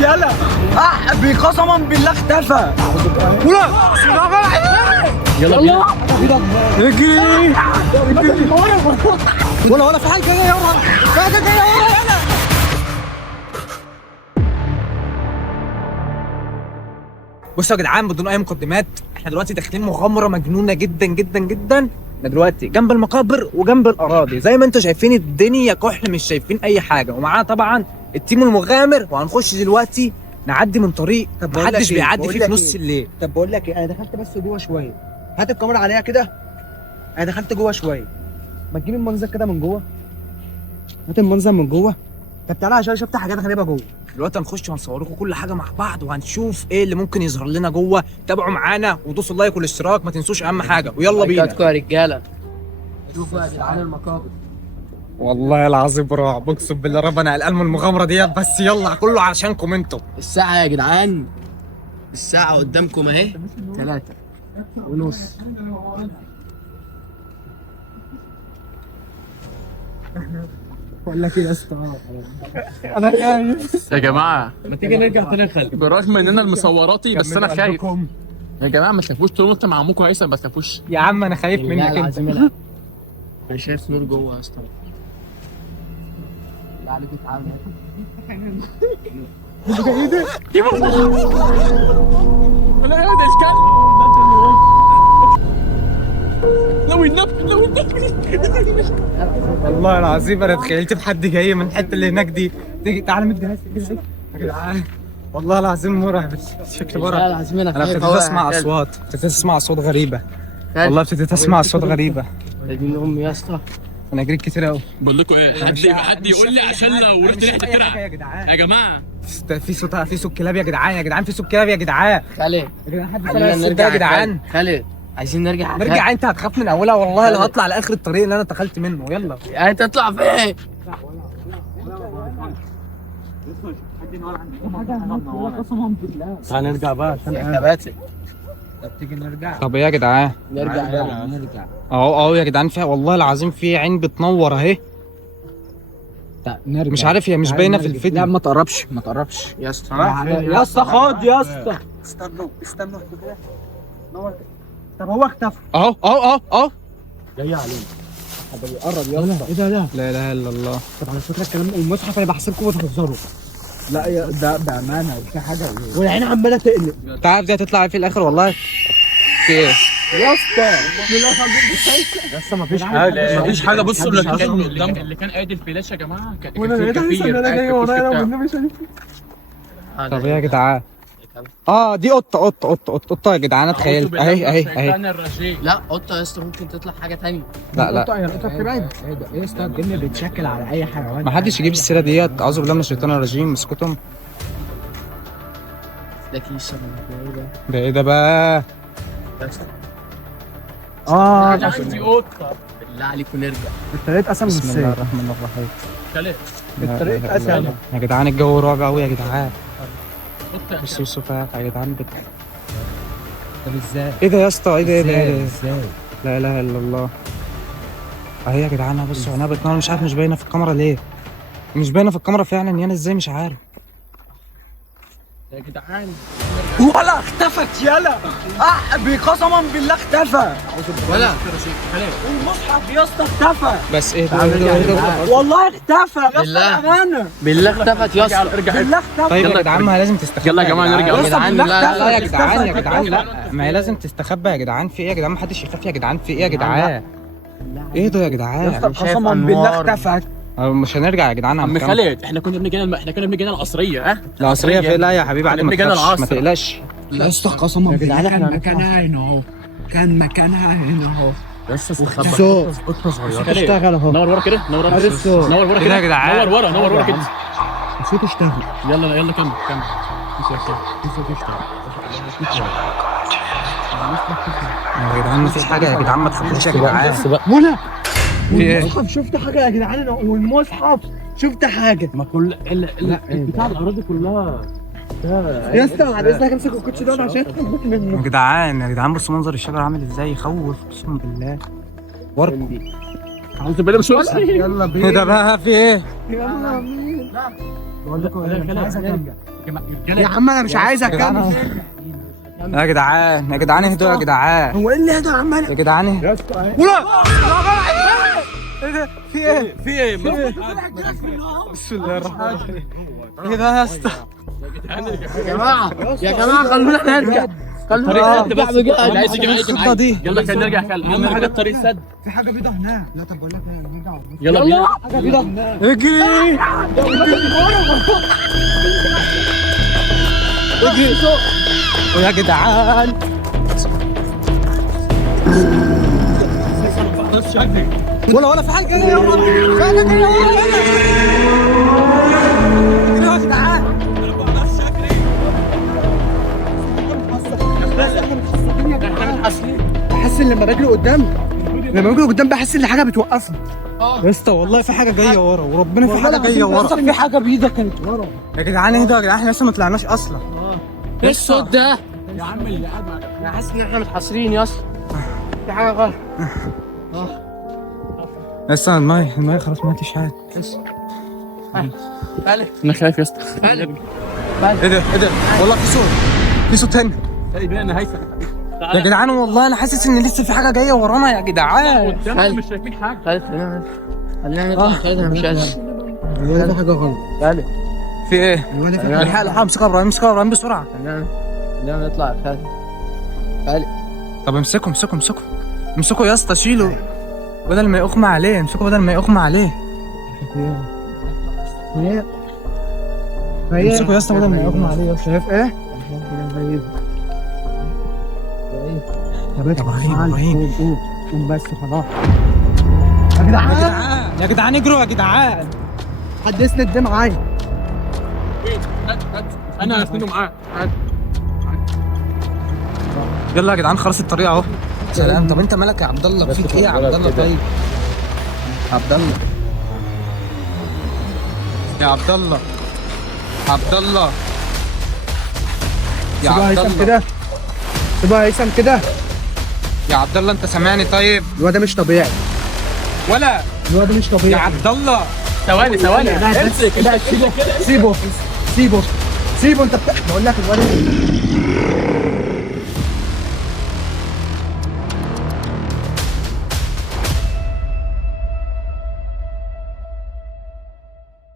يلا قسما بالله اختفى. يلا بينا اجري ولا في حاجه جايه ورا، في حاجه جايه ورا. يلا بصوا يا جدعان، بدون اي مقدمات، احنا دلوقتي داخلين مغامره مجنونه جدا جدا جدا. احنا دلوقتي جنب المقابر وجنب الاراضي، زي ما انتم شايفين الدنيا كحل، مش شايفين اي حاجه، ومعانا طبعا التيم المغامر. وهنخش دلوقتي نعدي من طريق محدش بيعدي فيه في نص الليل. طب بقول لك ايه، انا دخلت بس جوه شويه، هات الكاميرا عليها كده. انا دخلت جوه شويه، ما تجيب المنظر كده من جوه، هات المنظر من جوه. طب تعالى عشان شفت حاجات غريبه جوه. دلوقتي هنخش وهنصور لكم كل حاجه مع بعض، وهنشوف ايه اللي ممكن يظهر لنا جوه. تابعوا معانا ودوسوا اللايك والاشتراك، ما تنسوش اهم حاجه، ويلا بينا يا رجاله. شوفوا يا جدعان المقابر. والله العظيم رعب، اقسم بالله ربنا قلقان من المغامره ديت، بس يلا كله علشانكم انتوا. الساعة يا جدعان، الساعة قدامكم اهي 3:30. بقول لك ايه يا اسطى، انا خايف يا جماعه ما تيجي نرجع تاني نخلي. بالرغم اننا المصوراتي بس انا خايف يا جماعه. ما تخافوش طول ما انت مع عمكم هيثم، ما تخافوش. يا عم انا خايف منك انت. انا شايف نور جوه يا اسطى. لا عليك تعالى. لا ده الكلب. لو والله العظيم انا تخيلت بحد جاي من الحته اللي هناك دي. تيجي تعالى مد نفسك كده يا جدعان. والله العظيم مرعب شكل مرعب. انا ابتديت اسمع اصوات غريبه. والله ابتديت اسمع اصوات غريبه. دين امي يا اسطى. انا جريت كتير قوي. بقول لكم ايه، حد يقول لي عشان لو رحت ريحه الترعه يا جماعه. في صوت كلاب يا جدعان، يا جدعان في صوت كلاب يا جدعان. خالد يا جدعان حد سمع خلينا الصوت ده نرجع يا جدعان. خالد عايزين نرجع. نرجع. انت هتخاف من اولها والله، لا هطلع لاخر الطريق اللي انا دخلت منه. يلا انت تطلع فين؟ هنرجع بقى عشان يا باسل تيجي نرجع. طب ايه يا جدعان؟ نرجع. اهو يا جدعان، فيها والله العظيم في عين بتنور اهي. نرجع. مش عارف هي مش باينه في الفيديو. لا ما تقربش ما تقربش يا اسطى يا اسطى. خد يا اسطى. استنوا كده. نور. طب هو اختفى. اهو جاي علينا. طب يقرب يا اسطى. ايه ده؟ لا اله الا الله. طب على فكره الكلام المصحف انا بحسبكم بتهزروا. لا ده بامانه في حاجه، والعين عماله تقلب. انت عارف دي هتطلع في الاخر والله. في ايه؟ يا اسطى يا اسطى مفيش حاجه. مفيش حاجه. بصوا اللي كان قايد الفلاشه يا جماعه كان في كفيل. انا جاي ورايا والنبي شايف. طب ايه يا جدعان؟ دي قطه يا جدعان. انا تخيلت اهي. لا قطه يا اسطى، ممكن تطلع حاجه ثانيه. لا القطه بتبعد. ايه ده يا اسطى؟ الجن بيتشكل على اي حيوان. ما حدش يجيب السيره ديت، اعوذ بالله من الشيطان الرجيم. اسكتهم. ده كيس ده ايه ده بقى؟ دي قطه. بالله عليكم نرجع. الطريق اتقسم بسم الله نصين. الرحمن الرحيم. الطريق اتقسم. يا جدعان الجو رعب قوي يا جدعان. قطه. بصوا يا جدعان طب ازاي؟ ايه ده يا اسطى؟ ايه ده؟ ازاي؟ لا اله الا الله. اهي يا جدعان. بصوا انا بتنور، مش عارف مش باينه في الكاميرا ليه. مش باينه في الكاميرا فعلا. انا ازاي مش عارف. يا جدعان ولا اختفت يلا. قسما بالله اختفى. ولا المصحف يا اسطى اختفى. بس ايه تعال نرجع يا جدعان. والله اختفى يا بالله. اسطى امانه. بالله اختفت يا اسطى. بالله اختفى. طيب يا جدعان ما لازم تستخبى. يلا يا جماعه نرجع. يا جدعان لا يا جدعان لا، ما هي لازم تستخبى يا جدعان. في ايه يا جدعان؟ ما حدش يخاف يا جدعان. في ايه يا جدعان؟ ايه ده يا جدعان؟ قسما بالله اختفت. مش هنرجع يا جدعان. عم خالد احنا كنا بنيجي العصريه. العصريه في لا يا حبيبي عادي، ما بنيجي تخافش ما تقلقش. يا اسطى قسما بالله كان مكانها هنا اهو. كان مكانها هنا اهو. بس صوت قطه صغيره اشتغل اهو. نور ورا كده. نور ورا ايه ده يا جدعان؟ نور ورا كده. صوت اشتغل. يلا كمل. يا جدعان مفيش حاجه يا جدعان، ما تخافوش يا جدعان. منى ايه؟ والمصحف شفت حاجه يا جدعان. والمصحف شفت حاجه. ما كل بتاع الاراضي كلها. يا اسطى بعد اذنك امسك الكوتش ده عشان تخبط يا منه. جدعان بصوا منظر الشجر عامل ازاي، يخوف اقسم بالله. عاوز بالله مش يلا بينا. ايه ده بقى؟ في ايه؟ يلا بينا. بقول لكم ايه، مش عايز اكمل يا عم، انا مش عايز اكمل. يا جدعان يا جدعان اهدوا يا جدعان. هو ايه اللي هدا يا عم؟ يا جدعان اهدوا. في ايه؟ في ايه؟ بسم الله الرحمن الرحيم. ايه ده يا اسطى؟ يا جماعه خلونا نرجع. خلونا نرجع بجد. عايز يجي معاك الخطه دي. يلا كان نرجع اهم حاجه الطريق سد. في حاجه بيضه هناك. لا طب بقول لك ايه، نرجع يلا بينا. حاجه بيضه هناك. اجري اجري يا جدعان. ولا في حاجه جايه يا ورا. في حاجه جايه ورا. اجري يا جدعان. بحس ان لما بجري قدام بحس ان حاجه بتوقفني. يا اسطى والله في حاجه جايه ورا، وربنا في حاجه جايه ورا. في حاجه بايدك كانت ورا. يا جدعان اهدوا يا جدعان، احنا لسه ما طلعناش اصلا. ايه الصوت ده؟ يا عم اللي قاعد معاك انا حاسس ان احنا متحاصرين يا اسطى. في حاجه غلط. لسه الماي خلاص ما تشهد. انا خايف يا اسطى. ايه ده والله في صوت هنا. انا هيثم يا جدعان والله انا حاسس ان لسه في حاجه جايه ورانا يا جدعان. قدامنا مش شايفين حاجه. خالد خلينا نطلع. خالد انا مش قادر. في حاجه غلط. في ايه؟ الحق امسكها ابراهيم، بسرعه. خلينا نطلع. خالد طب امسكوا يا اسطى، شيلوا بدل ما يغمى عليه. امسكوا يا اسطى بدل ما يغمى عليه. شايف ايه؟ طب ابراهيم قوم بس خلاص. يا جدعان اجروا يا جدعان. حد يسند ده معايا. انا هسنده معاك. يلا يا جدعان خلاص الطريق اهو. سلام. طب انت مالك يا عبد الله؟ فيك ايه يا عبد الله؟ طيب عبد الله يا عبد الله يا عبد الله سيبها هيثم كده. يا عبد الله انت سامعني؟ طيب الواد ده مش طبيعي. ولا الواد ده مش طبيعي يا عبد الله. ثواني امسك. سيبه انت بقول لك الواد